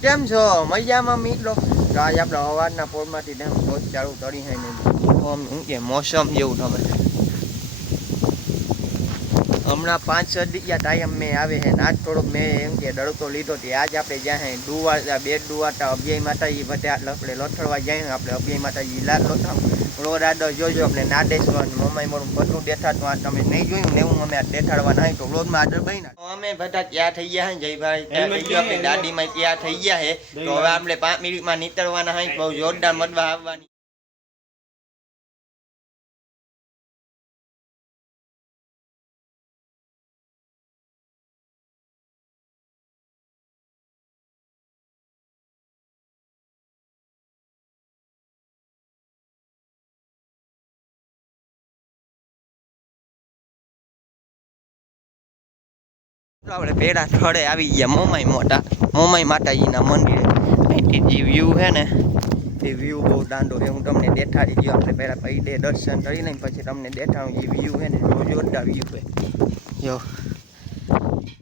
કેમ છો? મજામાં મિત્રો? તો આજ આપણે સવારના પોરમાંથી શોધ ચાલુ કરી છે ને શું કે મોસમ જેવું તમે હમણાં 5-6 દિવસ ટાઈમ મેં આવે છે ને આજ થોડોક મેં એમ કે ડરતો લીધો હતી. આજ આપણે જ્યાં ડુવાટા બેટ ડુવાટા અભ્યાય માતાજી બધા આપણે લોથડવા જાય આપણે અભ્યાય માતાજી લાલ લોથાવ રોડ જોજો આપણે નાદેશ્વર મમ્મી મારું બધું દેખાડતું. આ તમે નહીં જોયું ને એવું અમે દેખાડવા નહીં તો રોડમાં આગળ બહીને અમે બધા ત્યાં થઈ ગયા છે જયભાઈ ત્યાં થઈ ગયો આપણે દાદીમાં ત્યાં થઈ ગયા છે. તો હવે આપણે 5 મિનિટમાં નીકળવાના હોય બહુ જોરદાર મતલબ આવવાની. આપણે પેલા સ્થળે આવી ગયા મોમાઈ માતાજીના મંદિરે. અહીંથી જે વ્યૂ છે ને એ વ્યૂ બહુ દાંડો છે. હું તમને દેખાડી દઉં. આપણે પહેલાં પૈડે દર્શન કરી લઈને પછી તમને દેખાડું. જે વ્યૂ છે ને બહુ જોરદાર વ્યૂ છે.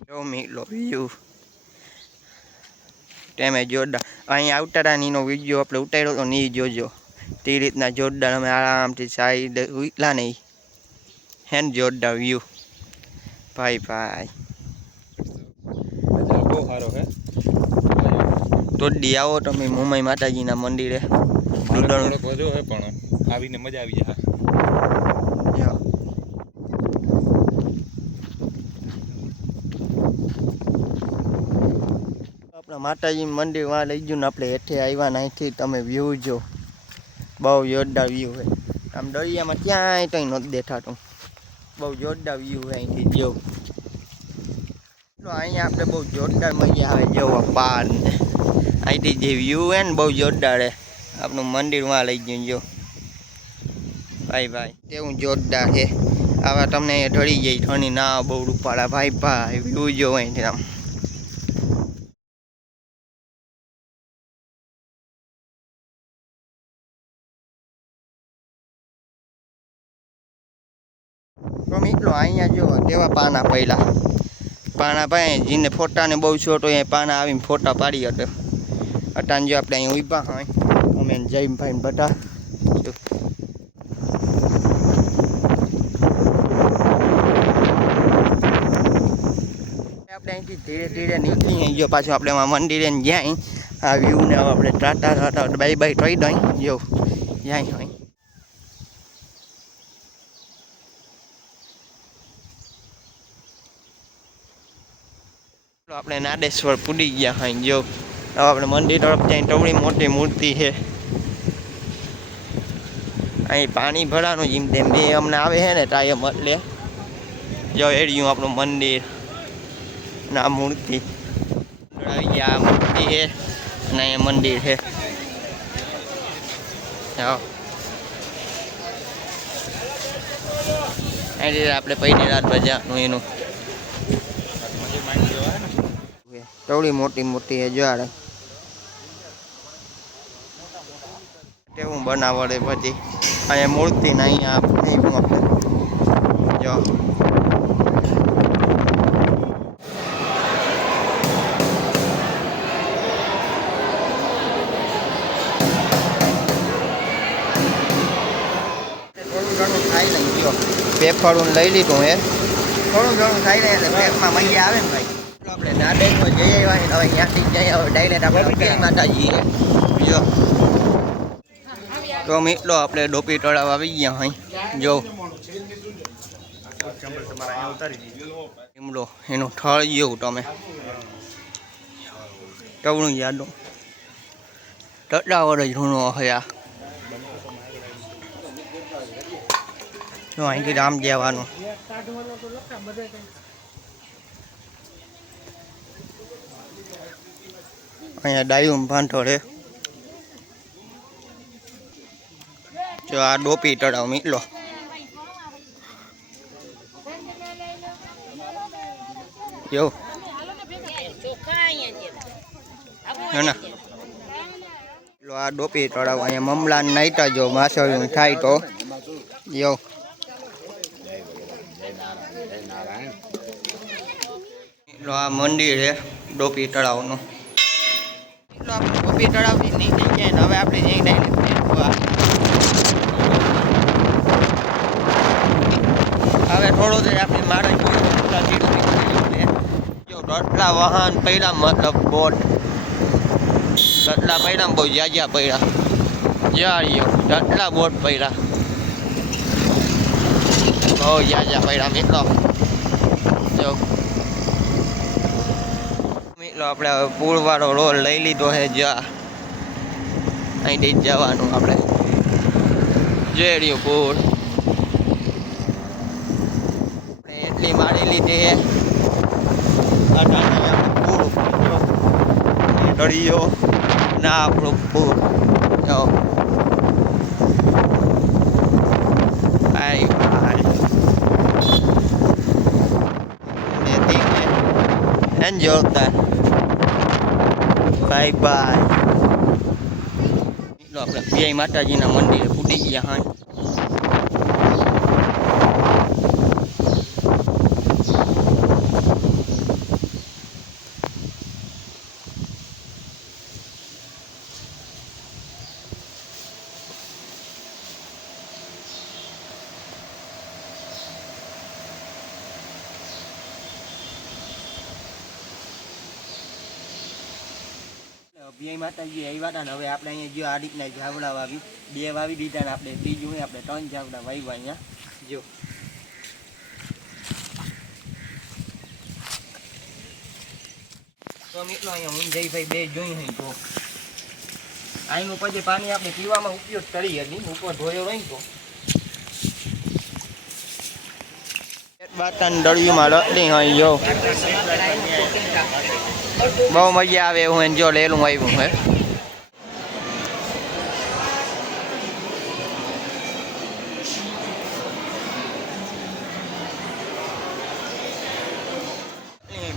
જો મીલો વ્યૂ તેમે જોરદાર. અહીં આવતારાનીનો વિડીયો આપણે ઉતાર્યો તો નહીં જોજો. તે રીતના જોરદાર અમે આરામથી સાઈડ ઉતલા નહીં હે ને જોરદાર વ્યૂ ભાઈ. બહુ સારો હે તો આવો તમે મોમાઈ માતાજીના મંદિરે. થોડોક વધુ હે પણ આવીને મજા આવી જાય. આપણા માતાજી મંદિર વાં લઈ ગયું ને આપણે હેઠે આવ્યા ને અહીંથી તમે વ્યૂ જો બહુ જોરદાર વ્યૂ છે. આમ દરિયામાં ક્યાંય કંઈ નથી દેખાતું. બહુ જોરદાર વ્યૂ છે અહીંથી જો. અહીંયા આપણે બહુ જોરદાર મજા આવે જેવો પાર ને અહીંથી જે વ્યૂ છે ને બહુ જોરદાર છે. આપણું મંદિર વાં લઈ ગયું જો ભાઈ તેવું જોરદાર છે. આવા તમને ઢળી જાય ઠણી ના બહુ રૂપાળા ભાઈ વ્યૂ જો અહીંથી આમ તો મિત્રો અહીંયા જો તેવા પાના ભાઈ જેને ફોટાને બહુ છોટો એ પાના આવીને ફોટા પાડી હતો. અટાણ જો આપણે અહીં ઊભા હોય અમે જયભાઈ બધા આપણે અહીંથી ધીરે ધીરે નીકળી ગયો પાછું આપણે મંદિરે જ્યાં આ વ્યૂને આપણે ટાટા બાય કહી દઈ જો જ્યાં હોય. આપણે નાદેશ્વર પૂડી ગયા હોય જો આપણે મંદિર તરફ ત્યાં ટવડી મોટી મૂર્તિ છે. અહીં પાણી ભરાનું જેમ તેમ બે અમને આવે છે ને ટાઈમ એટલે જો એડિયું આપણું મંદિર ના મૂર્તિ આવી ગયા. આ મૂર્તિ છે ને એ મંદિર છે. અહીંથી આપણે પૈને રાત બજારનું એનું ટવડી મોટી મૂર્તિ છે જો કેવું બનાવડે પછી અહીંયા મૂર્તિ ને અહીંયા આપણે જો થોડું ઘણું ખાઈ લઈ ગયો પેફાળું લઈ લીધું હે. થોડું ઘણું ખાઈ લઈએ એટલે પેટમાં મજા આવે ને ભાઈ. આપણે નાદેશ્વર જઈ આવ્યા હવે ત્યાંથી જઈ આવે ડાયરેક્ટ આપણે અભ્યાય માતાજી જો. તો મિત્રો આપણે ડોપી તળાવ આવી ગયા હોય જો એનું થળ જેવું તમે ટવણું યાદો તળાવ જ રૂણો હયા. તો અહીંથી રામ જવાનું અહીંયા ડાયું ભાંઠો રે જો આ ડોપી તળાવ મિત્રો જો આ ડોપી તળાવ અહીંયા મમલા નાઈટા જો માછલીનું થાય તો જો આ મંદિર છે ડોપી તળાવનું. ટોપી તળાવથી નીકળી ગયા ને હવે આપણે જઈ ડાયરેક્ટ હવે થોડું જ આપણે મારે જો દોટલા વાહન પડ્યા મતલબ બોટ દટલા પડ્યા બહુ જ્યાં પડ્યા જ્યાં દટલા બોટ પડ્યા બહુ જ્યાં પડ્યા મિત્રો જો મિત્રો આપણે હવે પુલવાળો રોડ લઈ લીધો છે જ્યાં અહીંથી જ જવાનું આપણે જેડિયું પુલ આપણે એટલી મારી લીધી પુલ દરિયો ના આપણું પુલ જો enjoy that bye bye આપણે પીઆઈ માતાજીના મંદિરે પૂડી ગયા હા અભિયાય માતાજી આવ્યા હતા ને હવે આપણે અહીંયા જો આ રીતના ઝાવડા વાવી 2 વાવી દીધા ને આપણે ત્રીજું આપણે 3 ઝાવડા વાવ્યા અહીંયા જો તો મિત્રો અહીંયા હું જયભાઈ બે જોઈ હોય તો અહીંનું પછી પાણી આપણે પીવામાં ઉપયોગ કરીએ નહીં ઉપર ધોયો હોય તો બાતાન દળિયુંમાં લટલી હોય જો બહુ મજા આવે એવું એને જો લેલું આવ્યું હે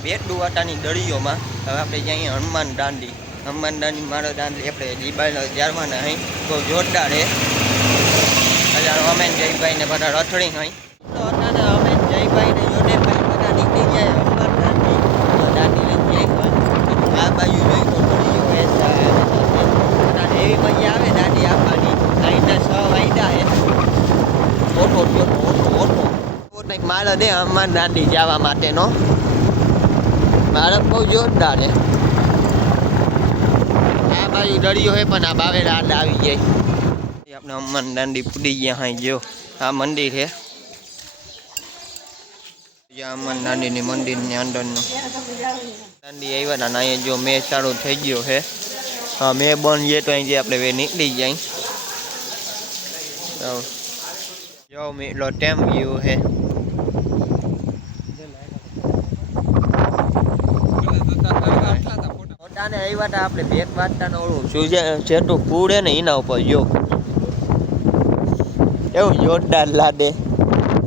બેટ ડુવાટાની દળીઓમાં હવે આપણે જઈએ હનુમાન દાંડી મારો દાંડી આપણે દીબાઈનો જારવાના હોય તો જોરદાર હે એટલે અમે જયભાઈ ને બધા રથડી હોય તો અત્યારે અમે જયભાઈ ને યોડેભાઈ બધા નીકળી જાય હનુમાન દાંડી તો દાંડી લઈને જાય આ બાજુ જોઈ તો એવી મજા આવે દાંડી આપવાની અહીંના 6 વાગ્યા હે ઓટો મારે દે હનુમાન દાંડી જવા માટેનો મારે બહુ જોરદાર હે આ બાજુ દરિયો હે પણ આ બાવે રાત આવી જાય આપણે હનુમાન દાંડી પૂડી ગયા હા જો આ મંદિર હે હનુમાન દાંડીની મંદિરની અંદરનું દાંડી આવ્યા હતા અહીંયા જો મેં ચાલુ થઈ ગયો હે હા મેં બંધ છે તો અહીંથી આપણે વે નીકળી જાય જો એટલો ટેમ વ્યૂ હે ફોટાને આવ્યા હતા આપણે બેક વાટતાનો ઓળું જેટલું ફૂડ હે ને એના ઉપર જો એવું જોરદાર લાગે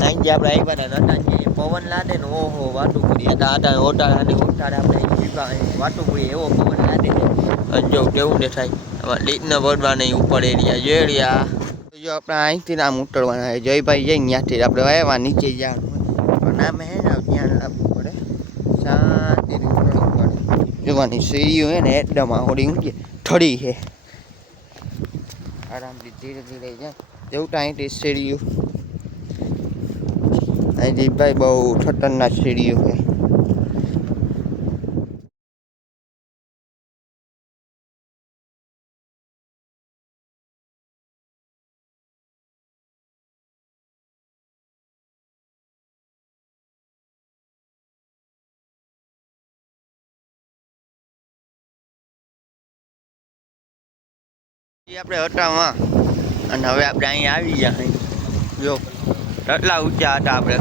અહીંથી આપણે આવ્યા હતા નટાજી પવન લાગે ને ઓહો વાટુપુરી હતા ઓટાળા આપણે વાટુપુરી એવો પવન લાગે છે જો કેવું દેખાય આમાં લીટના બોડવા નહીં ઉપર એરિયા જે એરિયા જો આપણે અહીંથી આમ ઉતરવાના છે જયભાઈ જઈને ત્યાંથી આપણે વાયવા નીચે જવાનું પણ આમે હે ને ધ્યાન રાખવું પડે શાંતિથી ઉતરવું પડે જોવાની સીડીઓ હે ને એકદમ આવડી ઊંચી ઠડી છે આરામથી ધીરે ધીરે જાય જેવું અહીંથી સીડીઓ અહીંથી ભાઈ બહુ ખતરનાક સીડીઓ છે આપણે હટામાં અને હવે આપણે અહીંયા આવી ગયા જો કેટલા ઊંચા હતા આપણે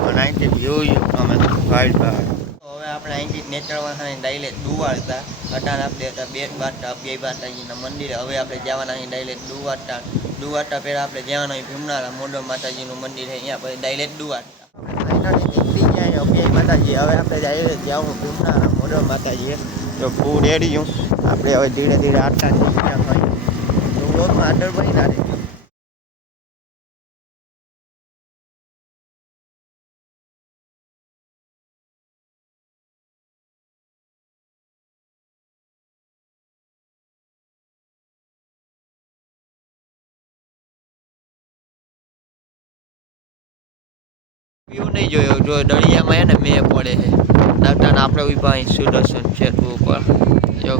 અને અહીંથી વ્યૂ અમે વાઇલ્ડ હવે આપણે અહીંથી નેચરવા ડાયરેક્ટ ડુવાડતા અટાણ આપણે હતા બેટ બાટા બે માતાજીના મંદિરે હવે આપણે જવાના અહીં ડાયરેક્ટ ડુવાડતા પહેલાં આપણે જવાના ભીમનારા મોઢો માતાજીનું મંદિર છે અહીંયા પછી ડાયરેક્ટ ડુવાડતા નીકળી જાય અભ્યાય માતાજી હવે આપણે ડાયરેક્ટ જવાનું ભીમનારા મોઢો માતાજી જો ફૂડ એડિયું આપણે હવે ધીરે ધીરે આટલા નીકળ્યા હોય રોડમાં આગળ બની ના વ્યૂ નહીં જોયો જો દરિયામાં એને મેં પડે છે નાતાને આપણે ઉભા અહીં સુદર્શન સેતુ ઉપર જો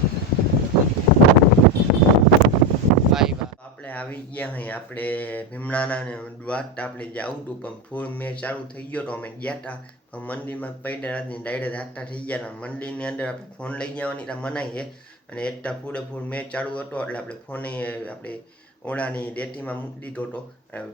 ભાઈ આપણે આવી ગયા અહીં આપણે ભીમણાના ને દ્વારકા આપણે જવું હતું પણ ફૂલ મેં ચાલુ થઈ ગયો તો અમે ગયા હતા પણ મંદિરમાં પૈડા રાતની ડાયરેક્ટ હાથતા થઈ ગયા હતા મંદિરની અંદર આપણે ફોન લઈ જવાની ત્યાં મનાઈ છે અને એકતા પૂરેપૂર મેચ ચાલુ હતો એટલે આપણે ફોને આપણે ઓળાની ડેટીમાં મૂકી દીધો હતો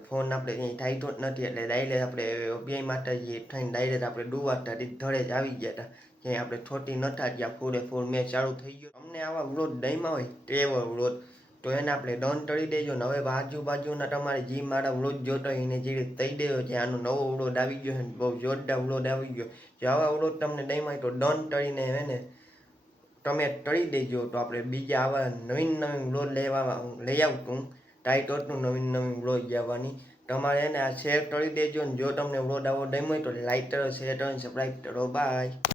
ફોન આપણે કંઈ થાયતો જ નથી એટલે ડાયરેક્ટ આપણે બે માતાજી થઈને ડાયરેક્ટ આપણે ડુવાતા ધડે જ આવી ગયા હતા ક્યાંય આપણે થોટી નતા ગયા પૂરેપૂર મેચ ચાલુ થઈ ગયો અમને આવા વ્લોગ દહીંમાં હોય તેવો વ્લોગ તો એને આપણે ડન કરી દેજો ને હવે આજુબાજુના તમારે જે મારા વ્લોગ જોતો હોય એને જે કહી દેજો કે આનો નવો વ્લોગ આવી ગયો છે બહુ જોરદાર વ્લોગ આવી ગયો જો આવા વ્લોગ તમને દહીંમાં તો ડન કરીને એને તમે કરી દેજો તો આપણે બીજા આવા નવીન વ્લોગ લઈ આવતું ટાઈટોટનું નવીન વ્લોગ જવાની તમારે એને આ શેર કરી દેજો ને જો તમને વ્લોગ આવો ગમ્યો હોય તો લાઈક કરો શેર કરો સબસ્ક્રાઈબ કરો બાય